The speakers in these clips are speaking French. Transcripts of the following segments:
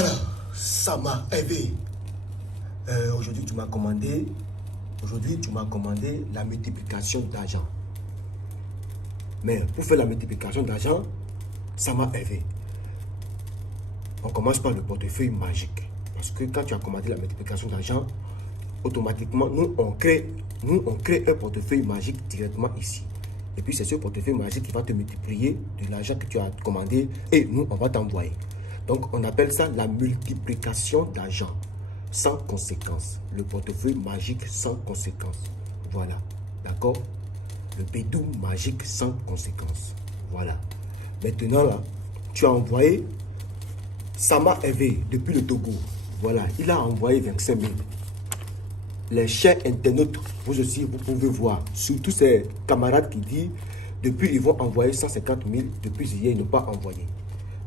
Voilà, ça m'a aidé. Aujourd'hui, tu m'as commandé la multiplication d'argent. Mais pour faire la multiplication d'argent, ça m'a aidé. On commence par le portefeuille magique. Parce que quand tu as commandé la multiplication d'argent, automatiquement, nous, on crée un portefeuille magique directement ici. Et puis, c'est ce portefeuille magique qui va te multiplier de l'argent que tu as commandé et nous, on va t'envoyer. Donc, on appelle ça la multiplication d'argent sans conséquence. Le portefeuille magique sans conséquence. Voilà. D'accord? Le bédou magique sans conséquence. Voilà. Maintenant, là, tu as envoyé Sama Hervé depuis le Togo. Voilà. Il a envoyé 25 000. Les chers internautes, vous aussi, vous pouvez voir. Surtout ces camarades qui disent, depuis, ils vont envoyer 150 000. Depuis hier, ils n'ont pas envoyé.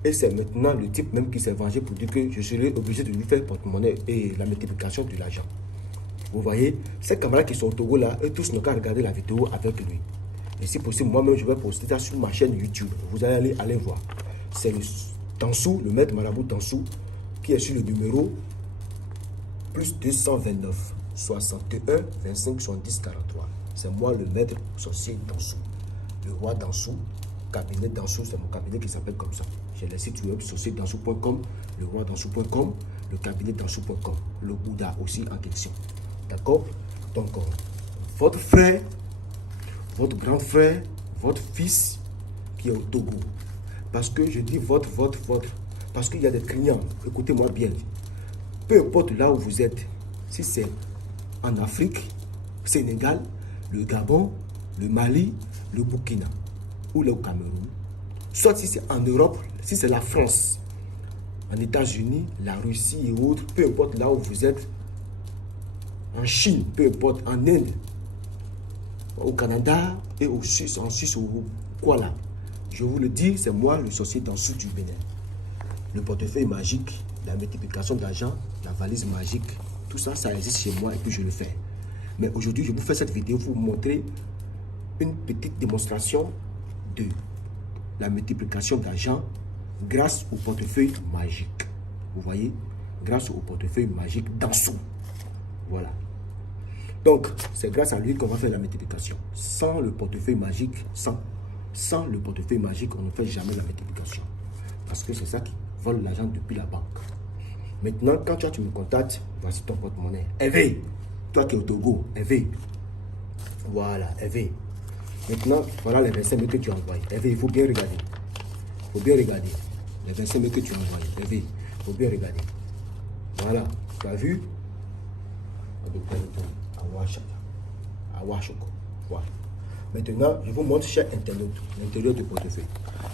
Et c'est maintenant le type même qui s'est vengé pour dire que je serai obligé de lui faire porte-monnaie et la multiplication de l'argent. Vous voyez, ces camarades qui sont au Togo là, eux tous n'ont qu'à regarder la vidéo avec lui. Et si possible, moi-même, je vais poster ça sur ma chaîne YouTube. Vous allez aller voir. C'est le Tansou, le maître marabout Tansou, qui est sur le numéro plus 229 61 25 70 43. C'est moi le maître sorcier Tansou, le roi Tansou. Cabinet Dansou, c'est mon cabinet qui s'appelle comme ça. J'ai le site web sorcierdansou.com, le roi dansou.com, le cabinet dansou.com, le Bouddha aussi en question. D'accord? Donc, votre frère, votre grand frère, votre fils qui est au Togo. Parce que je dis votre, parce qu'il y a des clients, écoutez-moi bien. Peu importe là où vous êtes, si c'est en Afrique, Sénégal, le Gabon, le Mali, le Burkina, ou le Cameroun, soit si c'est en Europe, si c'est la France, en États-Unis, la Russie et autres, peu importe là où vous êtes, en Chine, peu importe, en Inde, au Canada et en Suisse ou quoi là. Je vous le dis, c'est moi le sorcier Dansou du Bénin. Le portefeuille magique, la multiplication d'argent, la valise magique, tout ça, ça existe chez moi et puis je le fais. Mais aujourd'hui, je vous fais cette vidéo pour vous montrer une petite démonstration de la multiplication d'argent grâce au portefeuille magique. Vous voyez, grâce au portefeuille magique Dansou. Voilà. Donc, c'est grâce à lui qu'on va faire la multiplication. Sans le portefeuille magique, sans le portefeuille magique, on ne fait jamais la multiplication. Parce que c'est ça qui vole l'argent depuis la banque. Maintenant, quand tu me contactes, voici ton porte-monnaie. Hervé, toi qui es au Togo, Hervé. Voilà, Hervé. Maintenant, voilà les 25 000 que tu as envoyés. Hervé, il faut bien regarder. Il faut bien regarder. Les 25 000 que tu as envoyés. Hervé, il faut bien regarder. Voilà. Tu as vu? Voilà. Maintenant, je vous montre chez internaute l'intérieur du portefeuille.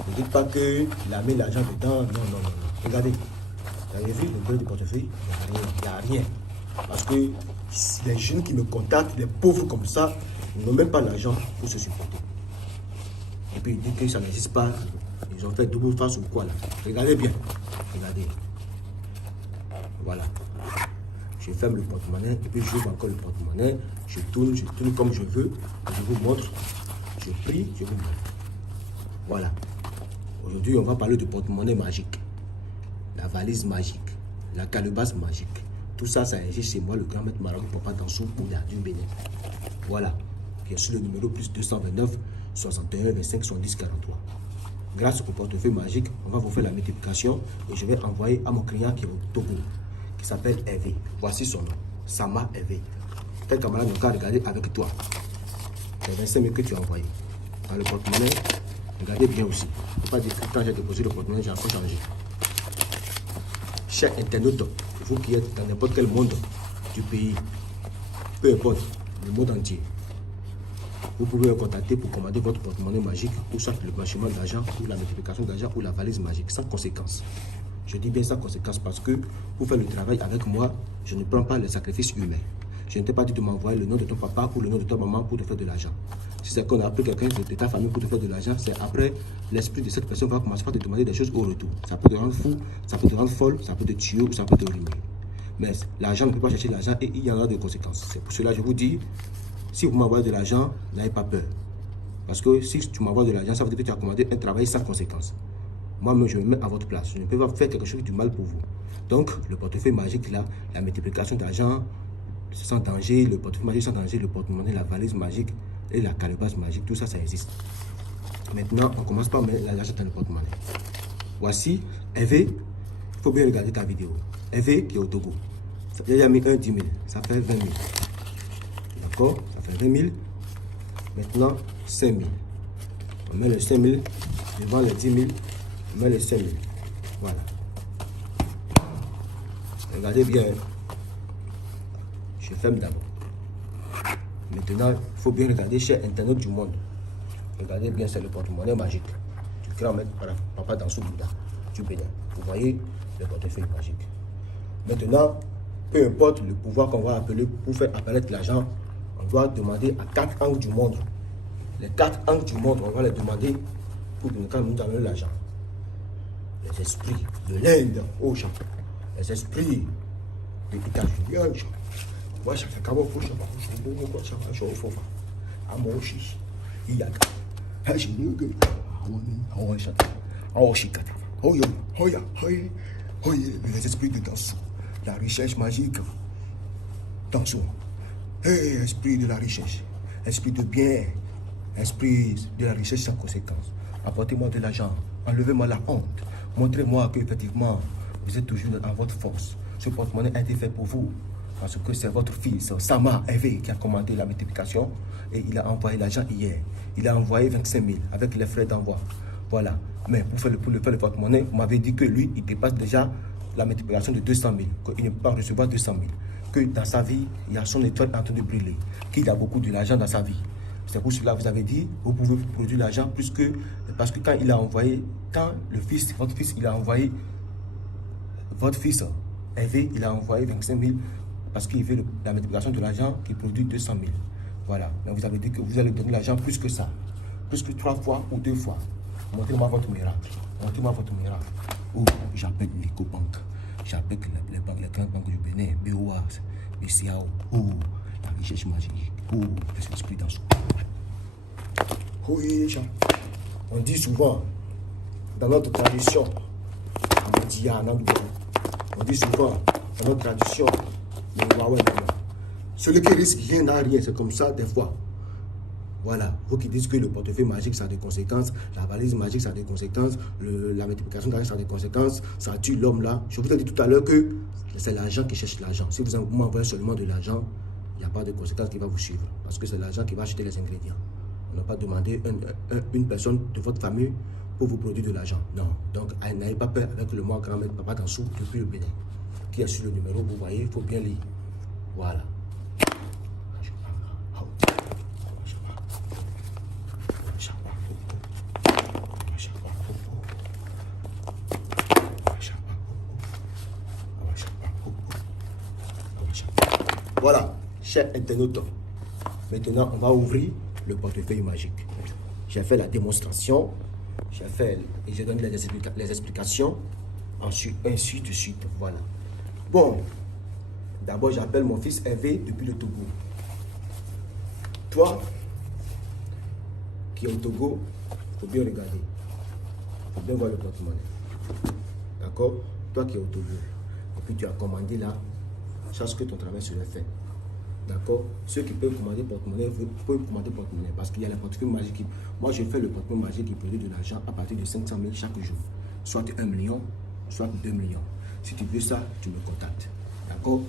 Ne dites pas qu'il a mis l'argent dedans. Non. Regardez. Vous avez vu l'intérieur du portefeuille? Il n'y a rien. Parce que les jeunes qui me contactent, les pauvres comme ça, ils n'ont même pas l'argent pour se supporter. Et puis ils disent que ça n'existe pas. Ils ont fait double face ou quoi là. Regardez bien. Regardez. Voilà. Je ferme le porte-monnaie et puis j'ouvre encore le porte-monnaie. Je tourne comme je veux. Je vous montre. Je prie, je vous montre. Voilà. Aujourd'hui, on va parler de porte-monnaie magique. La valise magique. La calebasse magique. Tout ça, ça existe chez moi, le grand maître marabout Papa Dansou Bouddha du Bénin. Voilà. Bien sûr, le numéro plus 229 61 25 70 43. Grâce au portefeuille magique, on va vous faire la multiplication et je vais envoyer à mon client qui est au Togo, qui s'appelle Hervé. Voici son nom, Sama Hervé. Tel camarade n'a qu'à regarder avec toi. Les 25 000 que tu as envoyé. Dans le porte-monnaie, regardez bien aussi. Il ne faut pas dire que quand j'ai déposé le porte-monnaie, j'ai encore changé. Chers internautes, vous qui êtes dans n'importe quel monde du pays, peu importe, le monde entier, vous pouvez me contacter pour commander votre porte-monnaie magique ou soit le blanchiment d'argent ou la multiplication d'argent ou la valise magique sans conséquence. Je dis bien sans conséquence parce que pour faire le travail avec moi, je ne prends pas les sacrifices humains. Je ne t'ai pas dit de m'envoyer le nom de ton papa ou le nom de ta maman pour te faire de l'argent. Si c'est qu'on a appelé quelqu'un de ta famille pour te faire de l'argent, c'est après l'esprit de cette personne va commencer par te demander des choses au retour. Ça peut te rendre fou, ça peut te rendre folle, ça peut te tuer ou ça peut te ruiner. Mais l'argent ne peut pas chercher l'argent et il y en a des conséquences. C'est pour cela que je vous dis, si vous m'envoyez de l'argent, n'ayez pas peur. Parce que si tu m'envoies de l'argent, ça veut dire que tu as commandé un travail sans conséquence. Moi-même, je me mets à votre place. Je ne peux pas faire quelque chose du mal pour vous. Donc, le portefeuille magique, là, la multiplication d'argent sans danger, le portefeuille magique sans danger, le porte-monnaie, la valise magique et la calebasse magique, tout ça, ça existe. Maintenant, on commence par mettre l'argent dans le porte-monnaie. Voici Hervé. Il faut bien regarder ta vidéo. Hervé qui est au Togo. Il a mis 10 000. Ça fait 20 000. D'accord? Ça fait 20 000. Maintenant, 5 000. On met les 5 000 devant les 10 000. On met les 5 000. Voilà. Regardez bien. Je ferme d'abord. Maintenant, il faut bien regarder chez Internet du monde. Regardez bien, c'est le porte-monnaie magique. Tu crées en mettre Papa dans ce Bouddha du Bénin. Vous voyez le portefeuille magique. Maintenant, peu importe le pouvoir qu'on va appeler pour faire apparaître l'argent, on doit demander à 4 angles du monde. Les 4 angles du monde, on va les demander pour que nous donnions l'argent. Les esprits de l'Inde au Japon. Les esprits des États-Unis au Japon. Moi, ça fait comment pour Japon. Les esprits de Dansu, la richesse magique. Dansu. Hey, esprit de la richesse, esprit de bien, esprit de la richesse sans conséquence. Apportez-moi de l'argent, enlevez-moi la honte. Montrez-moi que effectivement vous êtes toujours en votre force. Ce porte-monnaie a été fait pour vous. Parce que c'est votre fils, Sama Hervé, qui a commandé la multiplication et il a envoyé l'argent hier. Il a envoyé 25 000 avec les frais d'envoi. Voilà. Mais pour faire le porte-monnaie, vous m'avez dit que lui, il dépasse déjà la multiplication de 200 000, qu'il ne peut pas recevoir 200 000. Que dans sa vie, il y a son étoile en train de brûler, qu'il a beaucoup de l'argent dans sa vie. C'est pour cela que vous avez dit, vous pouvez produire l'argent plus que... Parce que quand il a envoyé, quand le fils, votre fils, il a envoyé, votre fils, Hervé, il a envoyé 25 000 parce qu'il veut la multiplication de l'argent qui produit 200 000. Voilà. Mais vous avez dit que vous allez donner l'argent plus que ça. Plus que 3 fois ou 2 fois. Montrez-moi votre miracle. Montrez-moi votre miracle. Oh, j'appelle l'Ecobank. J'appelle les banques, les grandes banques du Bénin, BOA, BCAO. Oh, la richesse magique. Oh, les esprits dans ce. Oui, on dit souvent, dans notre tradition, on dit souvent, dans notre tradition, celui qui risque rien n'a rien, c'est comme ça des fois. Voilà, vous qui dites que le portefeuille magique ça a des conséquences, la valise magique ça a des conséquences, la multiplication d'argent ça a des conséquences, ça tue l'homme là. Je vous ai dit tout à l'heure que c'est l'argent qui cherche l'argent. Si vous m'envoyez seulement de l'argent, il n'y a pas de conséquences qui va vous suivre. Parce que c'est l'argent qui va acheter les ingrédients. On n'a pas demandé une personne de votre famille pour vous produire de l'argent. Non, donc n'ayez pas peur avec le mot grand-mère Papa Dansu depuis le Bénin. Qui est sur le numéro, vous voyez, il faut bien lire. Voilà. Voilà, chers internautes, maintenant on va ouvrir le portefeuille magique. J'ai fait la démonstration, j'ai donné les explications, ainsi de suite, voilà. Bon, d'abord j'appelle mon fils Hervé depuis le Togo. Toi, qui est au Togo, il faut bien regarder, il faut bien voir le porte-monnaie. D'accord? Toi qui es au Togo, et puis tu as commandé là, sache que ton travail serait fait. D'accord? Ceux qui peuvent commander porte-monnaie, vous pouvez commander porte-monnaie parce qu'il y a les portefeuilles magiques. Moi, je fais le porte-monnaie magique qui produit de l'argent à partir de 500 000 chaque jour. Soit 1 million, soit 2 millions. Si tu veux ça, tu me contactes. D'accord?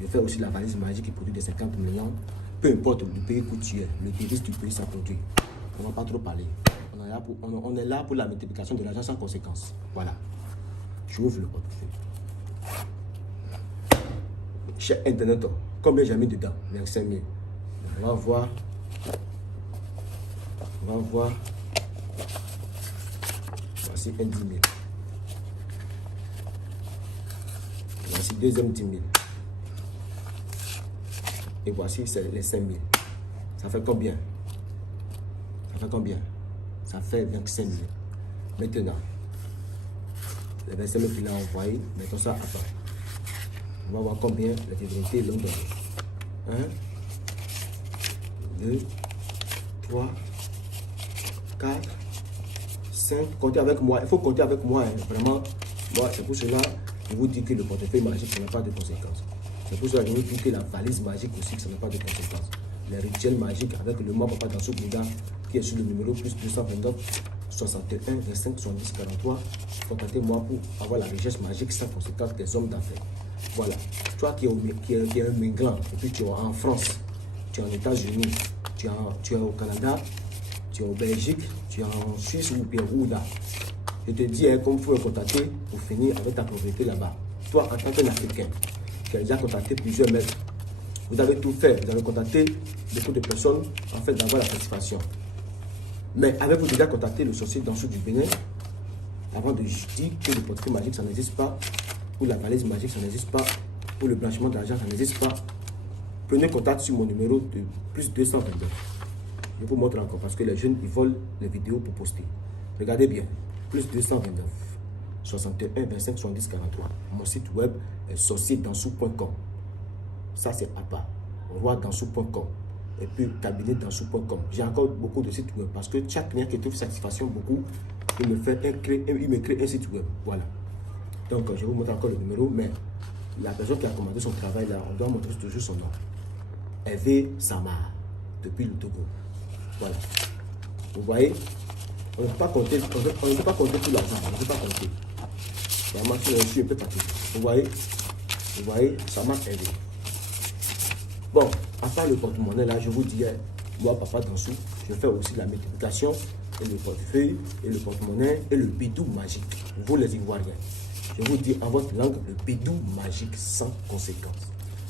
Je fais aussi la valise magique qui produit des 50 millions. Peu importe le pays où tu es, le devise du pays, ça produit. On ne va pas trop parler. On est là pour la multiplication de l'argent sans conséquence. Voilà. J'ouvre le portefeuille. Chez Internet, combien j'ai mis dedans? 25 000. On va voir. Voici un 10 000. Voici deuxième 10 000. Et voici les 5 000. Ça fait combien? Ça fait 25 000. Maintenant, les 25 000 qu'il a envoyé, mettons ça à part. On va voir combien la divinités l'ont donné. 1, 2, 3, 4, 5, comptez avec moi. Il faut compter avec moi, hein. Vraiment. Moi, c'est pour cela que je vous dis que le portefeuille magique, ça n'a pas de conséquences. C'est pour cela que je vous dis que la valise magique aussi, ça n'a pas de conséquences. Les rituels magiques avec le moi Papa Danso Bouddha, qui est sur le numéro plus 229 61 25 70 43. Contactez-moi pour avoir la richesse magique sans conséquence des hommes d'affaires. Voilà. Toi qui es un migrant, et puis tu es en France, tu es en États-Unis, tu es au Canada, tu es en Belgique, tu es en Suisse ou bien où là. Je te dis hein, comme vous pouvez me contacter pour finir avec ta propriété là-bas. Toi, en tant qu'Africain, qui a déjà contacté plusieurs maîtres, vous avez tout fait, vous avez contacté beaucoup de personnes en fait d'avoir la satisfaction. Mais avez-vous déjà contacté le sorcier Danso du Bénin avant de dire que le portefeuille magique ça n'existe pas, ou la valise magique ça n'existe pas, ou le blanchiment d'argent ça n'existe pas? Prenez contact sur mon numéro de plus 222. Je vous montre encore parce que les jeunes ils volent les vidéos pour poster. Regardez bien, plus 229 61 25 70 43. Mon site web est sorcierdanso.com. Ça c'est à part. roidanso.com. Et puis cabinetdanso.com. J'ai encore beaucoup de sites web parce que chaque client qui trouve satisfaction beaucoup, il me crée un site web. Voilà. Donc je vous montre encore le numéro, mais la personne qui a commandé son travail là, on doit montrer toujours son nom. Hervé Samar, depuis le Togo. Voilà. Vous voyez, on ne peut pas compter, on ne peut pas compter tout l'argent, on ne peut pas compter. Vraiment, je suis un peu fatigué. Vous voyez, Samar Hervé. Bon, à part le porte-monnaie là, je vous dis, moi, Papa Danso, je fais aussi la multiplication, et le portefeuille, et le porte-monnaie, et le bidou magique. Vous les Ivoiriens. Je vous dis en votre langue, le bidou magique sans conséquence.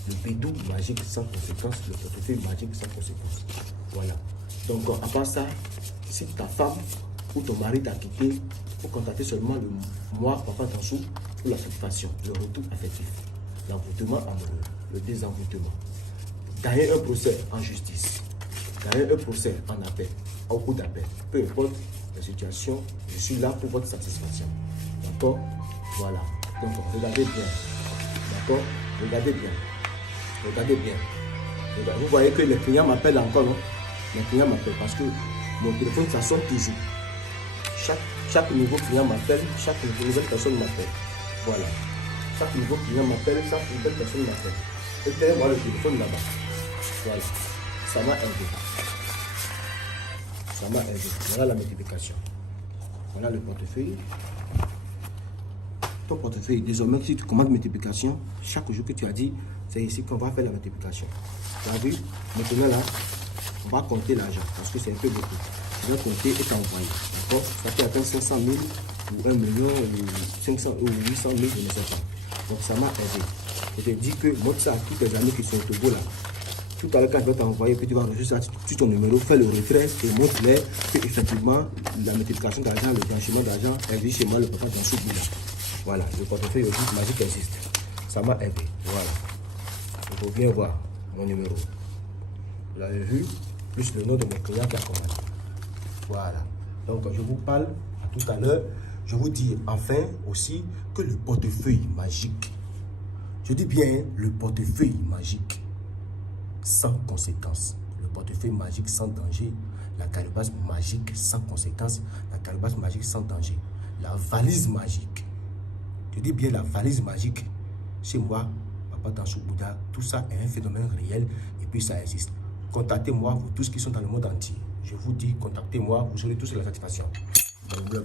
Le bidou magique sans conséquence, le portefeuille magique sans conséquence. Voilà. Donc, à part ça, si ta femme ou ton mari t'a quitté, il faut contacter seulement le moi, Papa Danso, pour la satisfaction, le retour affectif, l'envoûtement amoureux, le désenvoûtement. Gagner un procès en justice, gagner un procès en appel, en cours d'appel, peu importe la situation, je suis là pour votre satisfaction. D'accord? Voilà. Donc, regardez bien. D'accord? Regardez bien. Regardez bien. Vous voyez que les clients m'appellent encore, non? Les clients m'appellent parce que mon téléphone, ça sonne toujours. Chaque nouveau client m'appelle, chaque nouvelle personne m'appelle. Voilà. Chaque nouveau client m'appelle, chaque nouvelle personne m'appelle. Et tenez-moi le téléphone là-bas. Voilà. Ça m'a aidé. Ça m'a aidé. Voilà la multiplication. Voilà le portefeuille. Ton portefeuille, désormais, si tu commandes multiplication, chaque jour que tu as dit, c'est ici qu'on va faire la multiplication. Tu as vu? Maintenant là, on va compter l'argent parce que c'est un peu beaucoup. Tu vas compter et t'envoyer. D'accord? Ça peut atteindre 500 000 ou 1 million ou 500 ou 800 000, je ne sais pas. Donc ça m'a aidé. Je te dis que montre ça à tous tes amis qui sont au Togo là. Tout à l'heure, quand je vais t'envoyer, puis tu vas enregistrer ça sur ton numéro, fais le retrait et montre-les que effectivement la multiplication d'argent, le blanchiment d'argent existe chez moi, le Papa Danso Bouddha. Voilà, le portefeuille aussi magique existe. Ça m'a aidé. Voilà. Il faut bien voir mon numéro. Vous l'avez vu, plus le nom de mon client qui a commandé. Voilà. Donc, je vous parle à tout à l'heure. Je vous dis enfin aussi que le portefeuille magique, je dis bien le portefeuille magique, sans conséquence. Le portefeuille magique sans danger. La calebasse magique sans conséquence. La calebasse magique sans danger. La valise magique. Je dis bien la valise magique. Chez moi, Papa Danso Bouddha, tout ça est un phénomène réel et puis ça existe. Contactez-moi, vous tous qui sont dans le monde entier. Je vous dis, contactez-moi, vous aurez tous la satisfaction. Dans le